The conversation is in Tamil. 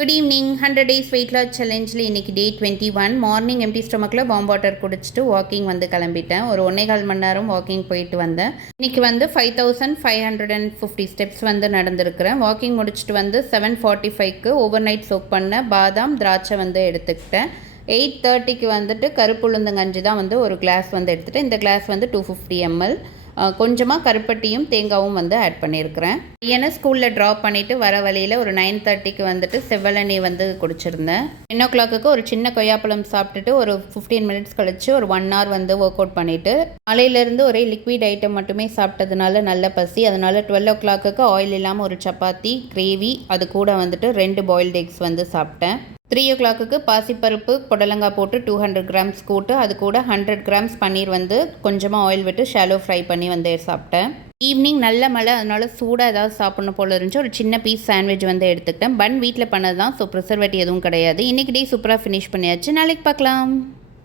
Good evening. 100 days weight loss சேலஞ்சில் இன்றைக்கி டே 21. மார்னிங் எம்டி ஸ்டொமக்கில் வார்ம் வாட்டர் குடிச்சிட்டு வாக்கிங் வந்து கிளம்பிட்டேன். ஒரு 1.25 மணி நேரம் வாக்கிங் போயிட்டு வந்தேன். இன்றைக்கி வந்து 5550 ஸ்டெப்ஸ் வந்து நடந்திருக்கிறேன். வாக்கிங் முடிச்சுட்டு வந்து 7:45க்கு ஓவர் நைட் சோக் பண்ண பாதாம் திராட்சை வந்து எடுத்துக்கிட்டேன். 8:30க்கு வந்துட்டு கருப்புளுந்தங்கஞ்சி தான் வந்து ஒரு கிளாஸ் வந்து எடுத்துகிட்டேன். இந்த கிளாஸ் வந்து 250 ml. கொஞ்சமாக கருப்பட்டியும் தேங்காவும் வந்து ஆட் பண்ணியிருக்கிறேன். பையனை ஸ்கூலில் ட்ராப் பண்ணிவிட்டு வர வழியில் ஒரு 9:30க்கு வந்துட்டு செவ்வழனி வந்து குடிச்சிருந்தேன். 10 o'clockக்கு ஒரு சின்ன கொய்யாப்பழம் சாப்பிட்டுட்டு ஒரு 15 minutes கழிச்சு ஒரு 1 hour வந்து ஒர்க் அவுட் பண்ணிவிட்டு காலையிலேருந்து ஒரே லிக்விட் ஐட்டம் மட்டுமே சாப்பிட்டதுனால நல்ல பசி. அதனால் 12 o'clockக்கு ஆயில் இல்லாமல் ஒரு சப்பாத்தி கிரேவி, அது கூட வந்துட்டு 2 பாயில்டு எக்ஸ் வந்து சாப்பிட்டேன். 3 o'clockக்கு பாசிப்பருப்பு புடலங்காய் போட்டு 200 grams கூட்டு, அது கூட 100 grams பன்னீர் வந்து கொஞ்சமாக ஆயில் விட்டு ஷாலோ ஃப்ரை பண்ணி வந்து சாப்பிட்டேன். ஈவினிங் நல்ல மழை, அதனால சூடாக ஏதாவது சாப்பிடணும் போல இருந்துச்சு. ஒரு சின்ன பீஸ் சாண்ட்விச் வந்து எடுத்துக்கிட்டேன். பன் வீட்டில் பண்ணது தான், ஸோ ப்ரிசர்வேட்டிவ் எதுவும் கிடையாது. இன்றைக்கி டே சூப்பராக ஃபினிஷ் பண்ணியாச்சு. நாளைக்கு பார்க்கலாம்.